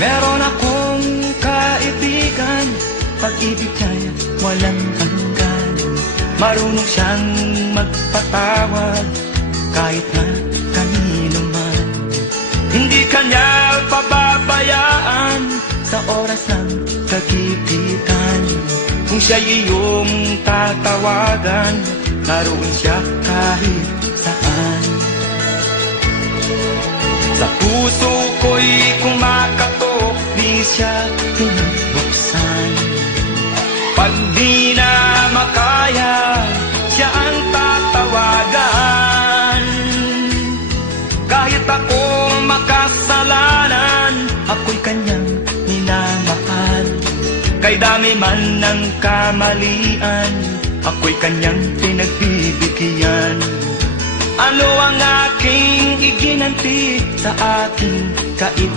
Meron akong kaibigan, pag-ibig niya'y walang hanggan. Marunong siyang magpatawad kahit na kanino man. Hindi kanya pababayaan sa oras ng kagipitan. Kung siya'y iyong tatawagan, naroon siya kahit saan. Sa puso ko'y kumakatok, di siya pinubuksan. Pag di na makaya, siya ang tatawagan. Kahit akong makasalanan, ako'y kanyang minamahal. Kay dami man ng kamalian, ako'y kanyang pinagbibigyan. Ano ang aking iginanti sa aking kaibigan?